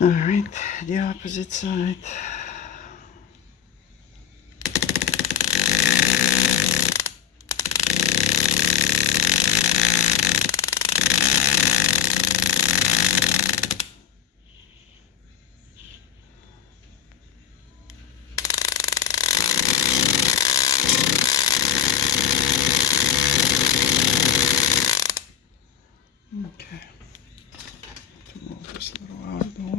All right, the opposite side. Okay, to move this a little out of the way.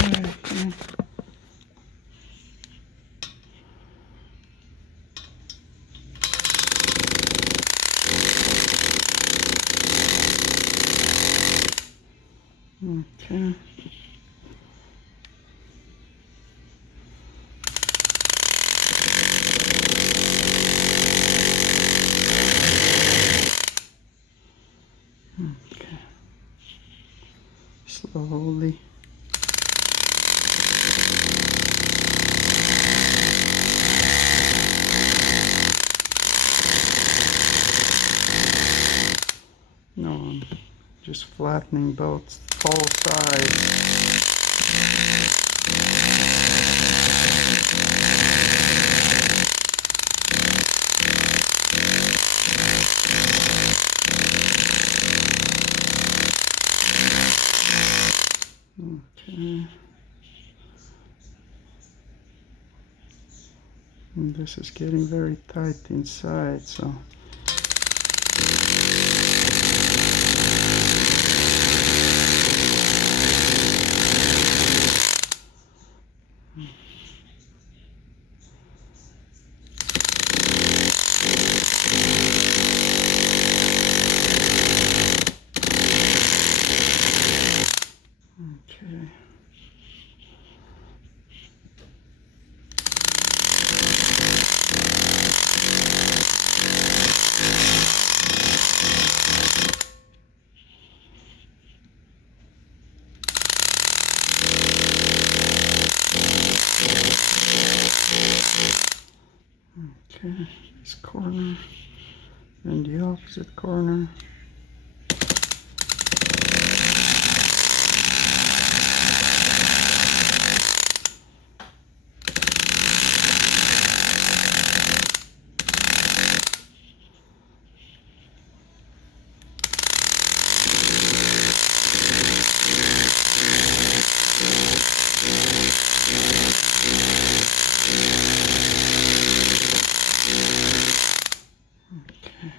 Okay. Okay. Slowly. No, I'm just flattening both all sides. Okay. And this is getting very tight inside, so. Okay. Okay, this corner and the opposite corner. Okay.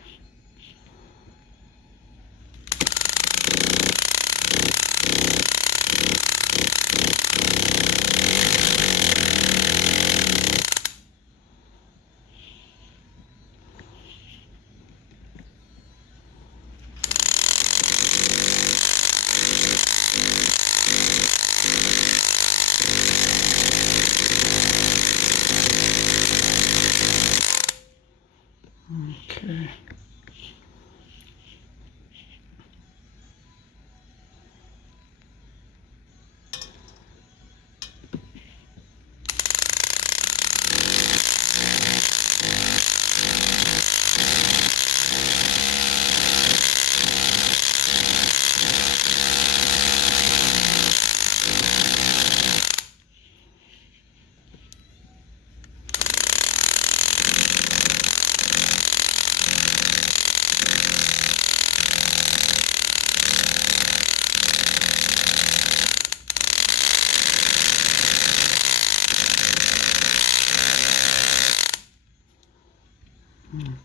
Okay.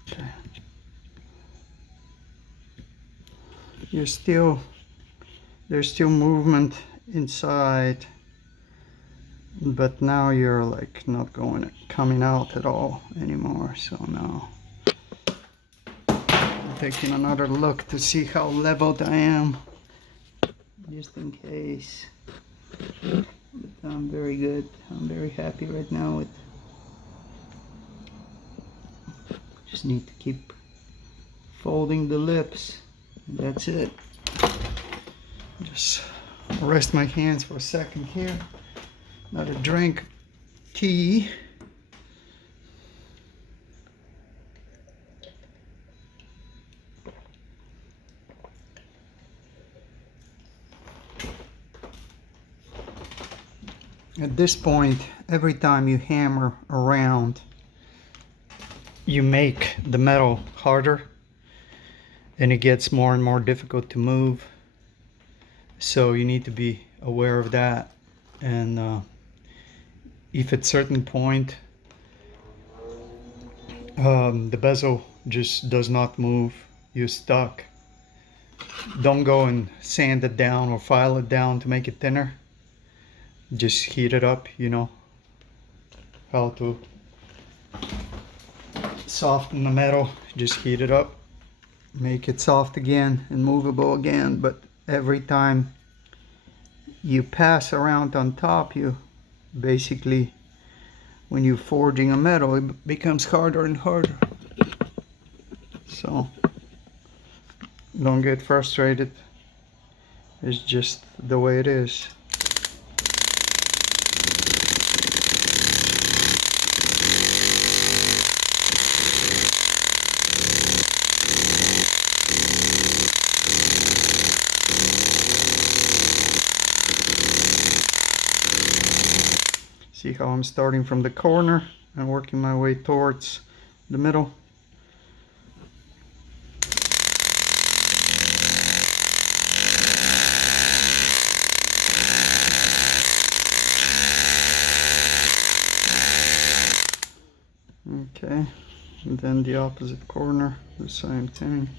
Okay. There's still movement inside, but now you're like not coming out at all anymore. So now I'm taking another look to see how leveled I am, just in case. But I'm very good. I'm very happy right now with. Just need to keep folding the lips. And that's it. Just rest my hands for a second here. Another drink, tea. At this point, every time you hammer around, you make the metal harder and it gets more and more difficult to move. So you need to be aware of that. And if at certain point the bezel just does not move, you're stuck, don't go and sand it down or file it down to make it thinner. Just heat it up. You know how to soften the metal. Just heat it up, make it soft again and movable again. But every time you pass around on top, you basically, when you're forging a metal, it becomes harder and harder. So don't get frustrated. It's just the way it is. See how I'm starting from the corner and working my way towards the middle. Okay, and then the opposite corner, the same thing.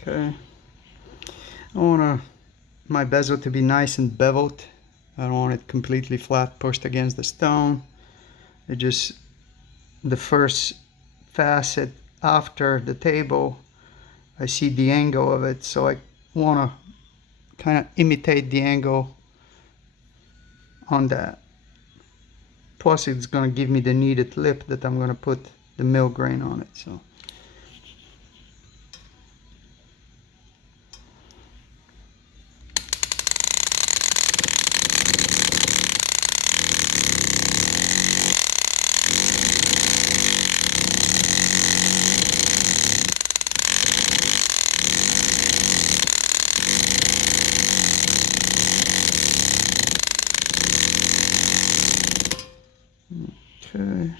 Okay, I want my bezel to be nice and beveled. I don't want it completely flat pushed against the stone. It just, the first facet after the table, I see the angle of it, so I want to kind of imitate the angle on that. Plus it's going to give me the needed lip that I'm going to put the mill grain on it. So okay.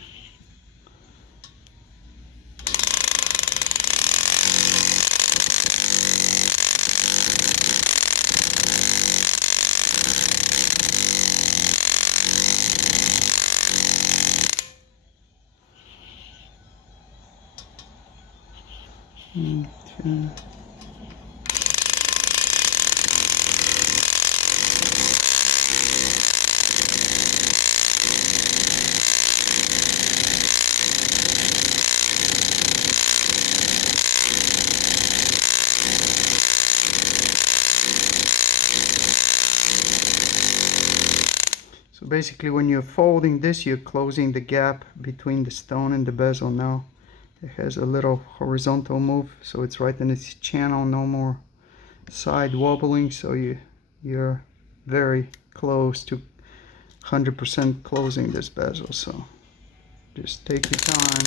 Okay. So basically when you're folding this, you're closing the gap between the stone and the bezel. Now it has a little horizontal move, so it's right in its channel, no more side wobbling, so you're very close to 100% closing this bezel. So just take your time.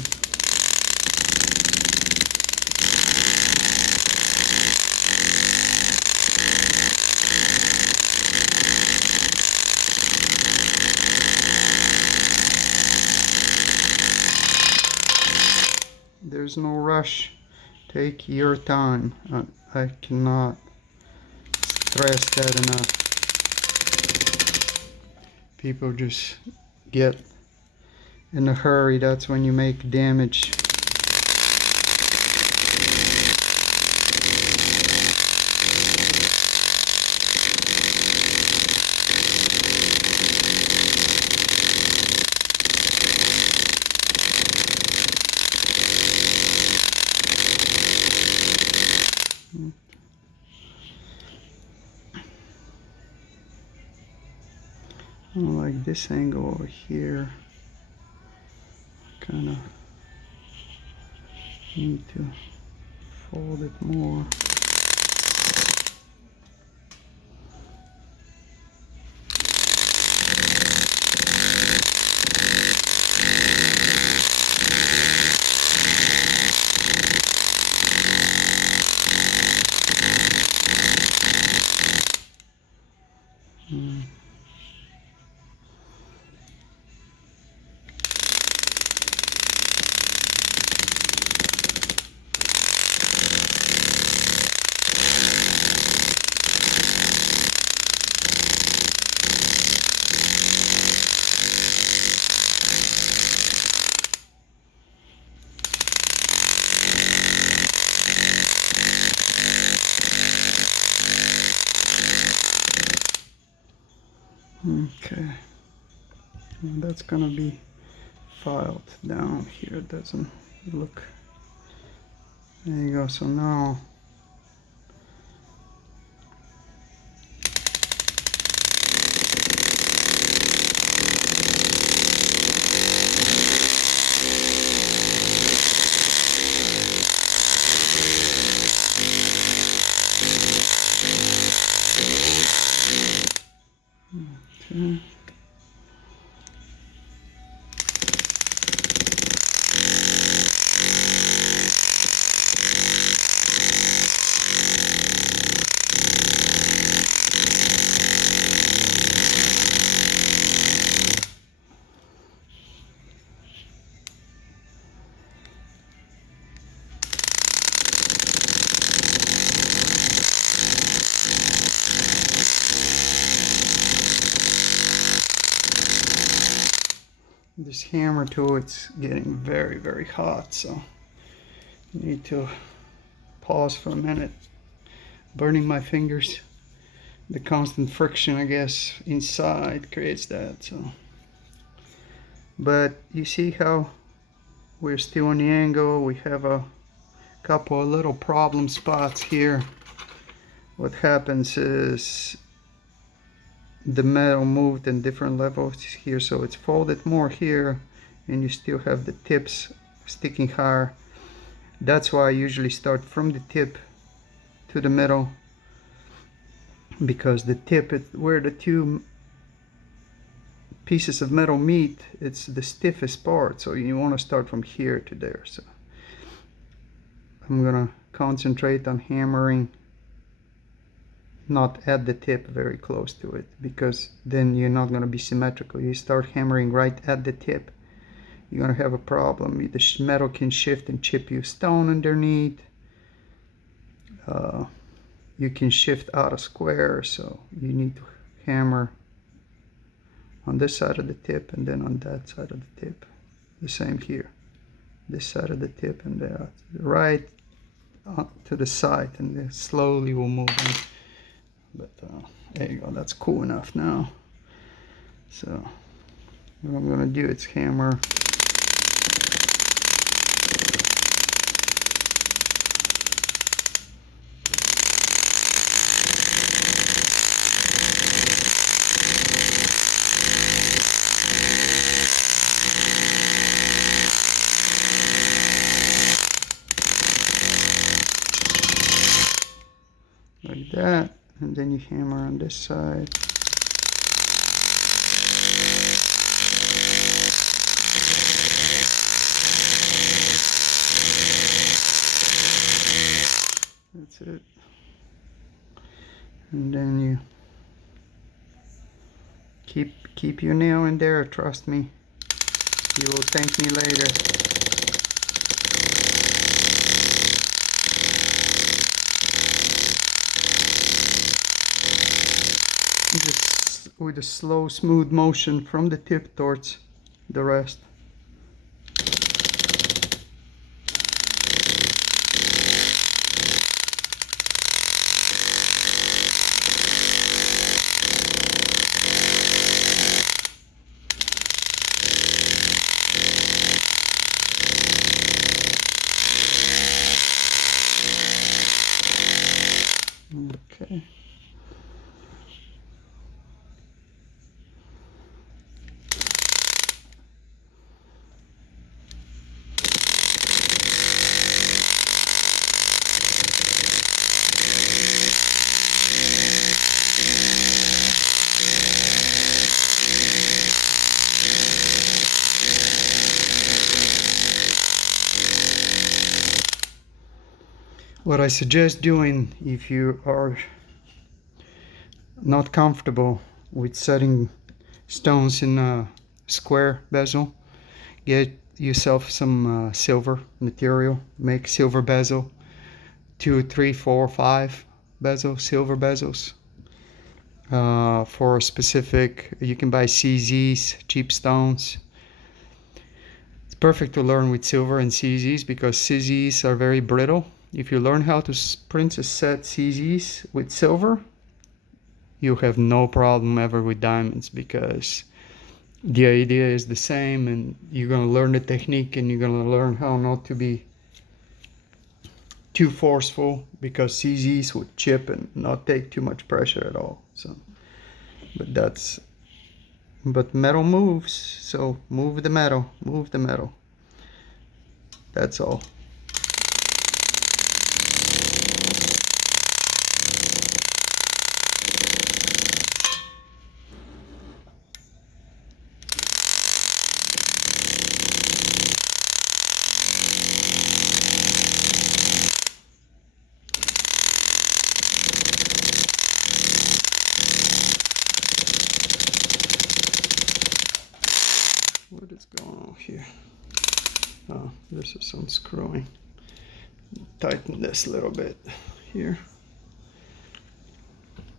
There's no rush. Take your time. I cannot stress that enough. People just get in a hurry. That's when you make damage. I don't like this angle over here. Kind of need to fold it more. Okay, and that's gonna be filed down here. It doesn't look. There you go. So now okay. This hammer tool, it's getting very, very hot, so I need to pause for a minute. Burning my fingers. The constant friction, I guess, inside creates that. So, but you see how we're still on the angle. We have a couple of little problem spots here. What happens is the metal moved in different levels here, so it's folded more here, and you still have the tips sticking higher. That's why I usually start from the tip to the middle, because the tip is where the two pieces of metal meet. It's the stiffest part, so you want to start from here to there. So I'm gonna concentrate on hammering not at the tip, very close to it, because then you're not going to be symmetrical. You start hammering right at the tip, you're going to have a problem. The metal can shift and chip you stone underneath. You can shift out of square, so you need to hammer on this side of the tip and then on that side of the tip. The same here, this side of the tip and there, right to the side, and then slowly we'll move in. But there you go, that's cool enough now. So what I'm gonna do is hammer like that, and then you hammer on this side. That's it. And then you keep your nail in there, trust me. You will thank me later. Just with a slow, smooth motion from the tip towards the rest. Okay. What I suggest doing if you are not comfortable with setting stones in a square bezel, get yourself some silver material, make silver bezel, 2, 3, 4, 5 bezel, silver bezels. For a specific, you can buy CZs, cheap stones. It's perfect to learn with silver and CZs because CZs are very brittle. If you learn how to print a set CZs with silver, you have no problem ever with diamonds, because the idea is the same, and you're going to learn the technique, and you're going to learn how not to be too forceful, because CZs would chip and not take too much pressure at all. So, but metal moves, so move the metal, that's all. What is going on here? Oh, this is unscrewing. Tighten this a little bit here.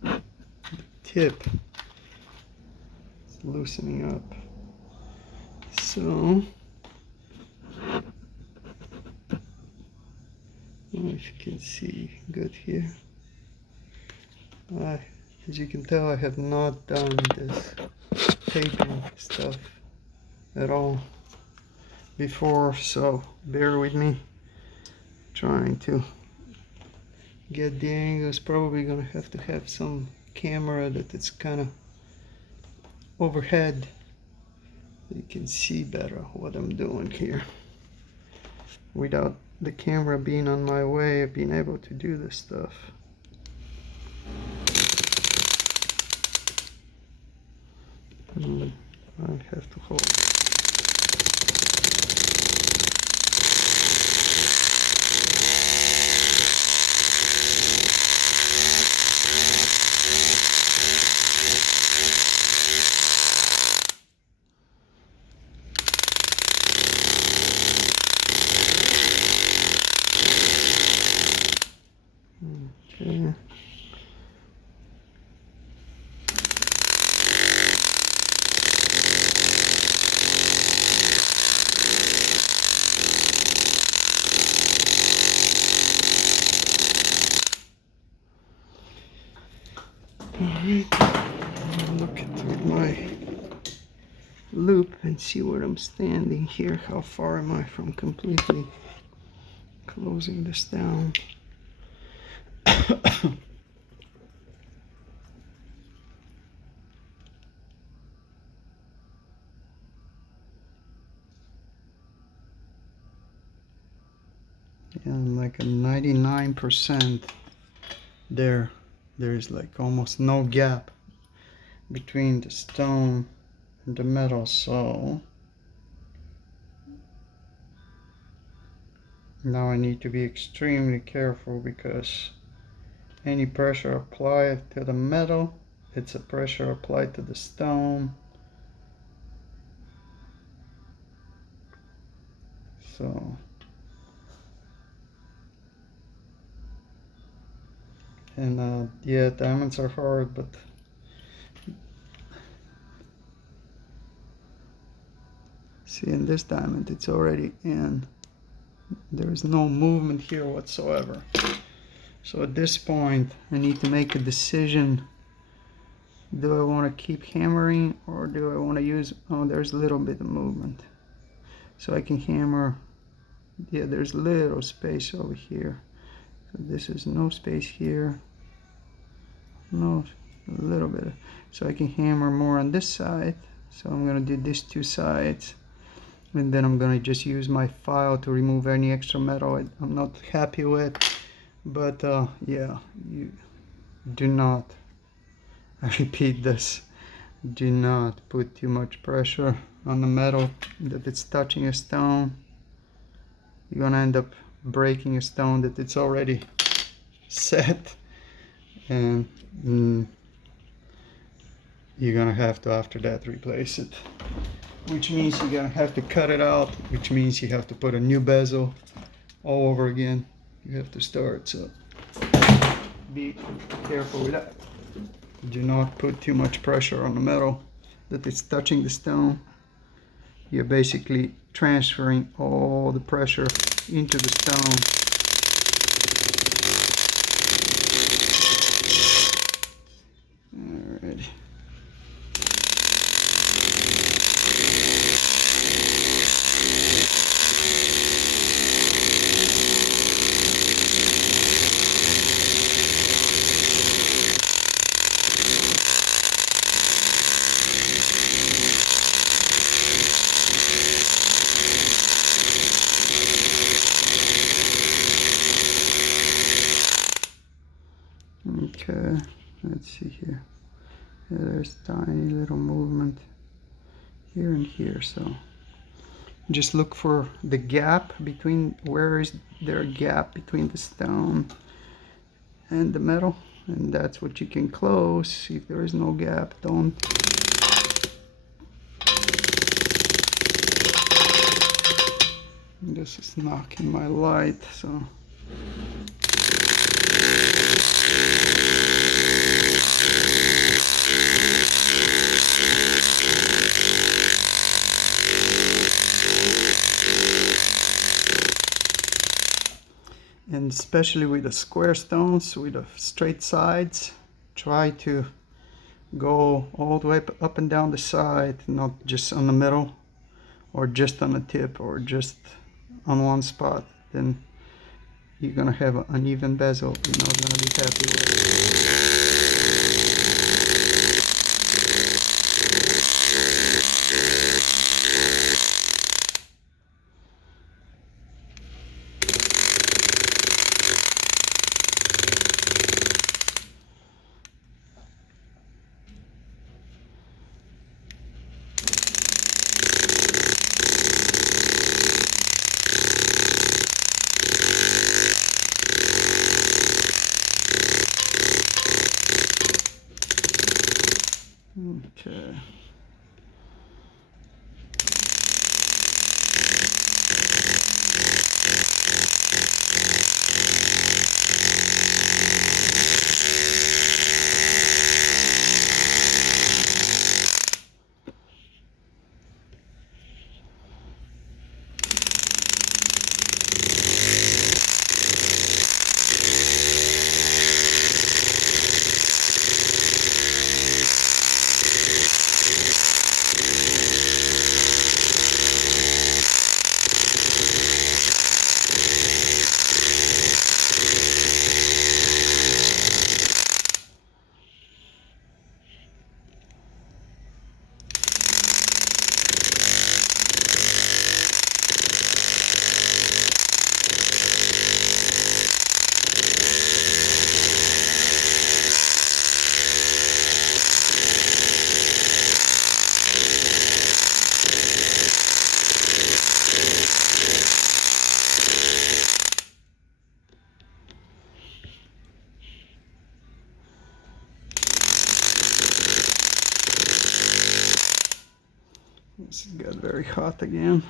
The tip is loosening up. So, I don't know if you can see good here. As you can tell, I have not done this taping stuff at all before, so bear with me. Trying to get the angles. Probably gonna have to have some camera that it's kind of overhead so you can see better what I'm doing here. Without the camera being on my way of being able to do this stuff. I have to hold. Okay. Alright, look at my loop and see where I'm standing here. How far am I from completely closing this down? And like a 99% there. There's like almost no gap between the stone and the metal, so now I need to be extremely careful, because any pressure applied to the metal, it's a pressure applied to the stone. So and yeah, diamonds are hard, but see, in this diamond it's already in. There is no movement here whatsoever. So at this point I need to make a decision. Do I want to keep hammering, or do I want to use, oh, there's a little bit of movement. So I can hammer, yeah, there's little space over here. So this is no space here. No, a little bit. So I can hammer more on this side. So I'm going to do these two sides. And then I'm going to just use my file to remove any extra metal I'm not happy with. But yeah, you do not, I repeat this, do not put too much pressure on the metal that it's touching a stone. You're going to end up breaking a stone that it's already set. And you're gonna have to, after that, replace it, which means you're gonna have to cut it out, which means you have to put a new bezel all over again. You have to start, so be careful with that. Do not put too much pressure on the metal that it's touching the stone. You're basically transferring all the pressure into the stone. Okay, let's see here. Yeah, there's tiny little movement here and here, so just look for the gap between, where is there a gap between the stone and the metal, and that's what you can close. If there is no gap, don't. This is knocking my light, so. And especially with the square stones, with the straight sides, try to go all the way up and down the side, not just on the middle, or just on the tip, or just on one spot. Then you're gonna have an uneven bezel. You're not gonna be happy with it. Okay. This got very hot again.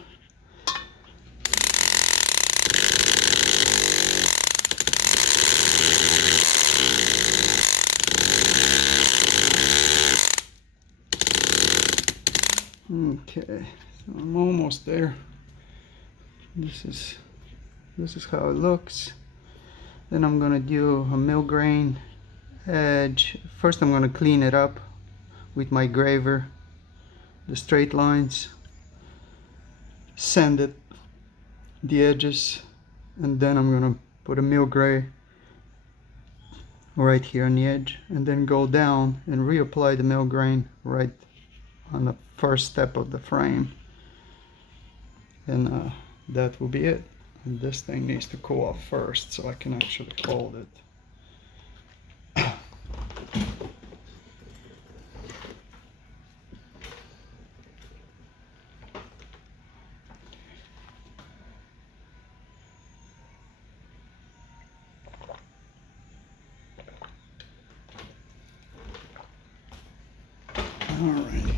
Okay, so I'm almost there. This is how it looks. Then I'm gonna do a mill grain edge. First I'm gonna clean it up with my graver, the straight lines, sand it, the edges, and then I'm gonna put a mill gray right here on the edge, and then go down and reapply the mill grain right on the first step of the frame, and that will be it. And this thing needs to cool off first so I can actually hold it. Alrighty.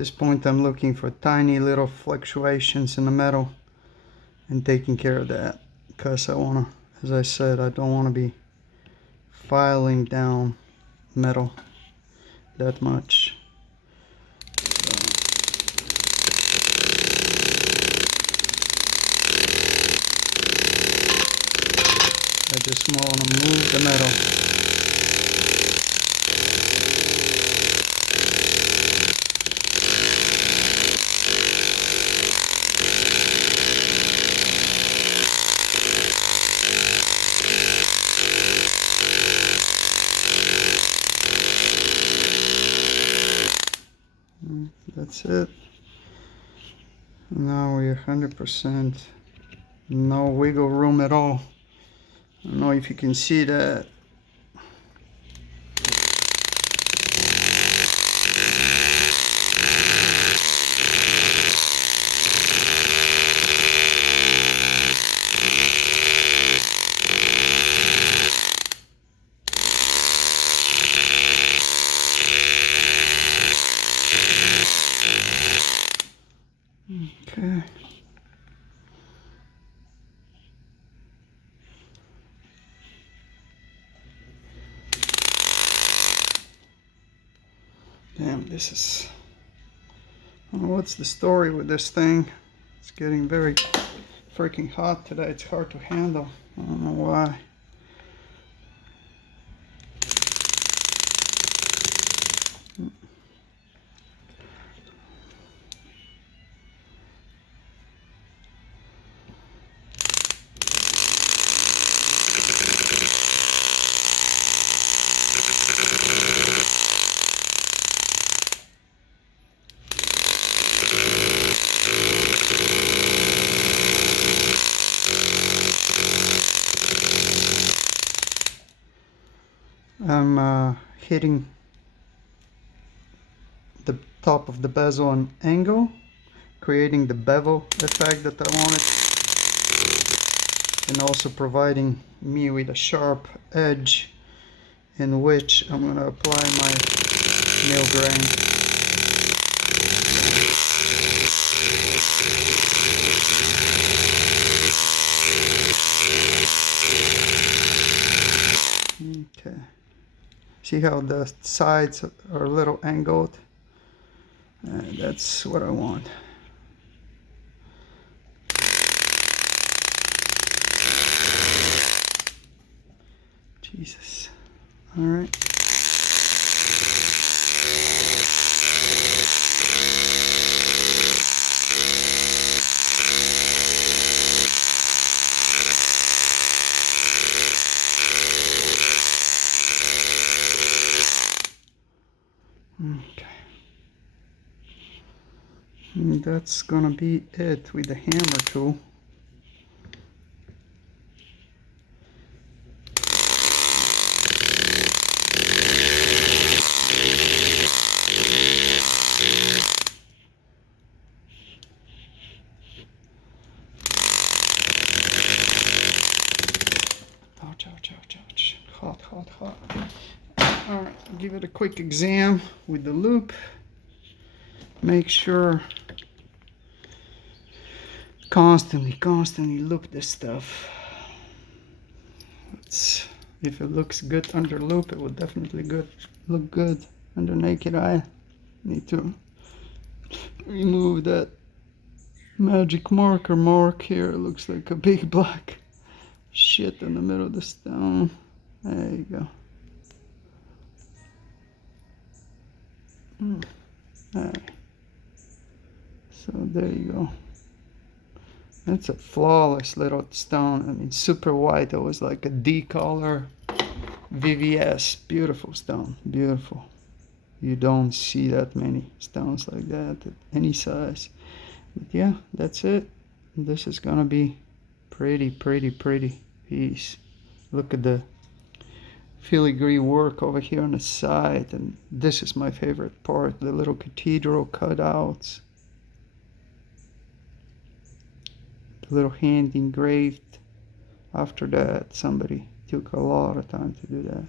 this point I'm looking for tiny little fluctuations in the metal and taking care of that, because I want to, as I said, I don't want to be filing down metal that much. I just want to move the metal. That's it. Now we're 100%, no wiggle room at all. I don't know if you can see that. Okay. Damn, this is... I don't know what's the story with this thing. It's getting very freaking hot today. It's hard to handle. I don't know why. I'm hitting the top of the bezel on angle, creating the bevel effect that I wanted, and also providing me with a sharp edge in which I'm going to apply my mill grain. Okay. See how the sides are a little angled? That's what I want. Jesus. All right. Okay. And that's gonna be it with the hammer tool. Ouch, ouch, ouch, ouch. Hot, hot, hot. All right, give it a quick exam with the loop. Make sure constantly loop this stuff. If it looks good under loop, it will definitely look good under naked eye. Need to remove that magic marker mark here. It looks like a big black shit in the middle of the stone. There you go. Alright. So there you go. That's a flawless little stone. I mean, super white. It was like a D color VVS. Beautiful stone. Beautiful. You don't see that many stones like that at any size. But yeah, that's it. This is gonna be pretty piece. Look at the filigree work over here on the side, and this is my favorite part, the little cathedral cutouts, the little hand engraved. After that, somebody took a lot of time to do that.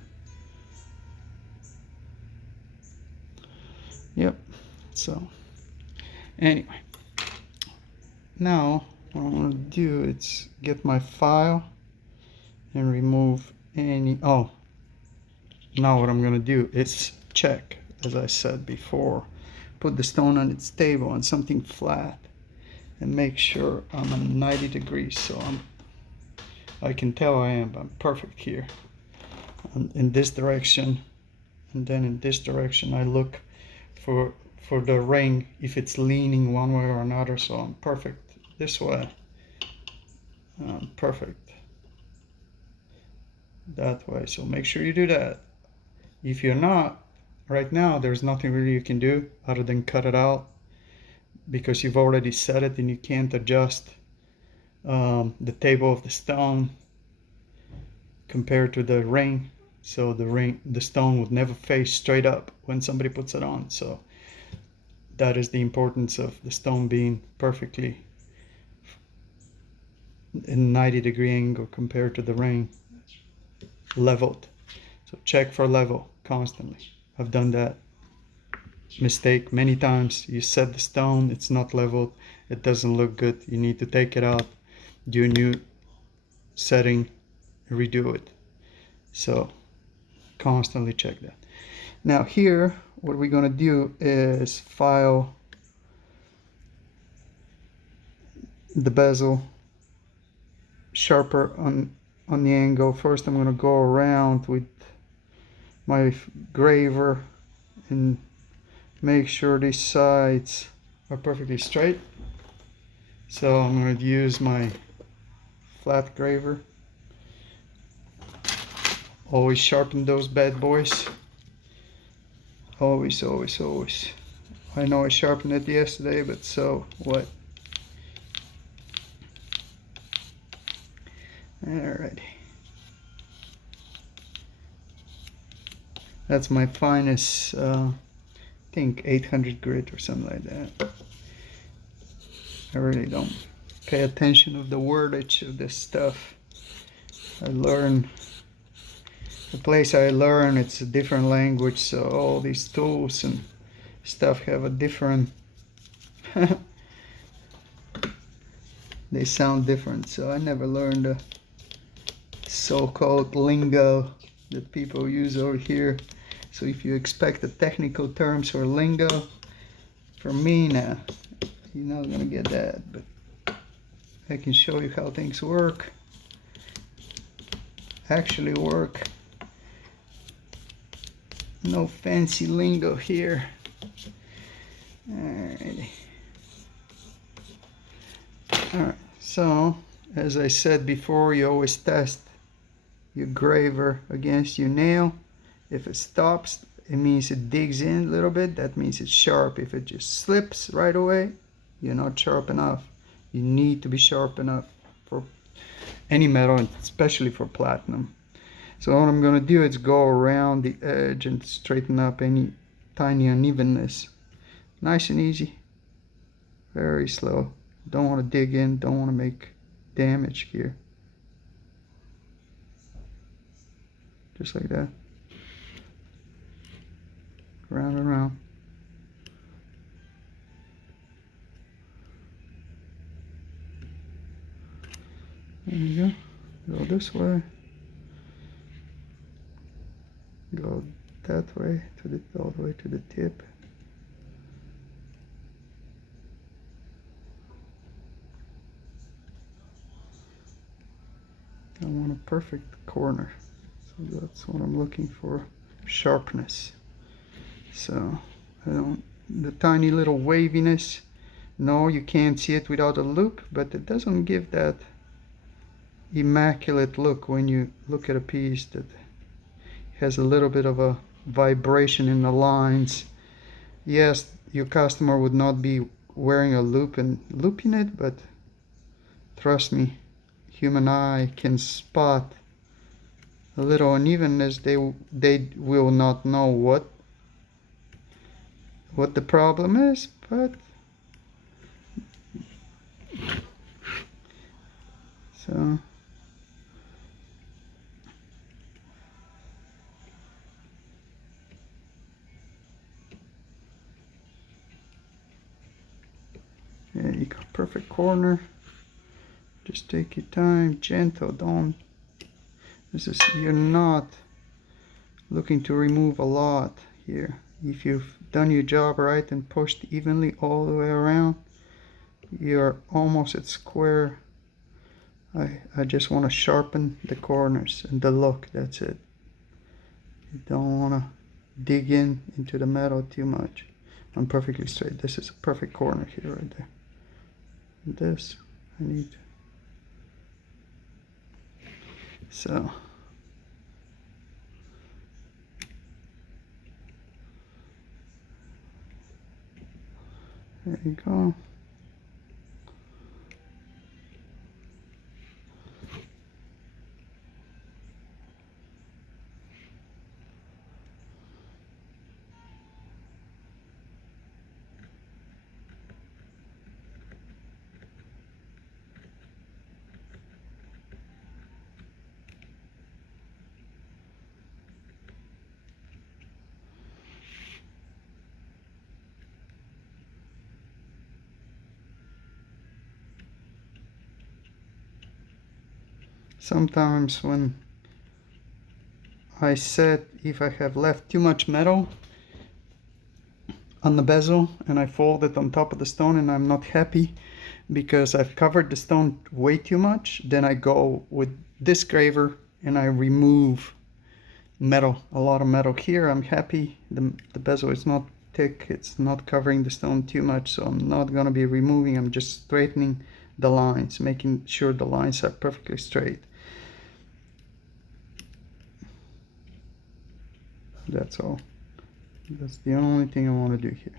Yep. So Anyway, now what I want to do is get my file and remove any, oh, now what I'm going to do is check, as I said before, put the stone on its table on something flat and make sure I'm at 90 degrees, so I can tell I'm perfect here. In this direction, and then in this direction I look for the ring if it's leaning one way or another, so I'm perfect this way. I'm perfect that way, so make sure you do that. If you're not, right now there's nothing really you can do other than cut it out, because you've already set it and you can't adjust the table of the stone compared to the ring. So the stone would never face straight up when somebody puts it on. So that is the importance of the stone being perfectly in 90-degree angle compared to the ring, leveled. So check for level constantly. I've done that mistake many times. You set the stone, it's not leveled, it doesn't look good. You need to take it out, do a new setting, redo it. So constantly check that. Now here, what we're going to do is file the bezel sharper on the angle. First I'm going to go around with my graver and make sure these sides are perfectly straight. So I'm going to use my flat graver. Always sharpen those bad boys. Always, always, always. I know I sharpened it yesterday, but so what? Alright. That's my finest, I think 800 grit or something like that. I really don't pay attention of the wordage of this stuff. I learn, the place I learn, it's a different language, so all these tools and stuff have a different, they sound different, so I never learned the so-called lingo that people use over here. So if you expect the technical terms or lingo from me now, you're not gonna get that, but I can show you how things work, actually work. No fancy lingo here. Alright. Alright, so as I said before, you always test your graver against your nail. If it stops, it means it digs in a little bit. That means it's sharp. If it just slips right away, you're not sharp enough. You need to be sharp enough for any metal, especially for platinum. So what I'm going to do is go around the edge and straighten up any tiny unevenness. Nice and easy. Very slow. Don't want to dig in. Don't want to make damage here. Just like that. Round and round. There you go. Go this way. Go that way to the all the way to the tip. I want a perfect corner. So that's what I'm looking for. Sharpness. So I don't, the tiny little waviness, no, you can't see it without a loop, but it doesn't give that immaculate look when you look at a piece that has a little bit of a vibration in the lines. Yes, your customer would not be wearing a loop and looping it, but trust me, human eye can spot a little unevenness. They will not know what the problem is, but so Okay, you got perfect corner. Just take your time, gentle, don't, you're not looking to remove a lot here. If you've done your job right and pushed evenly all the way around, you're almost at square. I just want to sharpen the corners and the look, that's it. You don't want to dig into the metal too much. I'm perfectly straight. This is a perfect corner here, right there. This, I need. So. There you go. Sometimes when I set, if I have left too much metal on the bezel and I fold it on top of the stone and I'm not happy because I've covered the stone way too much, then I go with this graver and I remove metal, a lot of metal. Here I'm happy, the bezel is not thick, it's not covering the stone too much, so I'm not going to be removing, I'm just straightening the lines, making sure the lines are perfectly straight. That's all. That's the only thing I want to do here.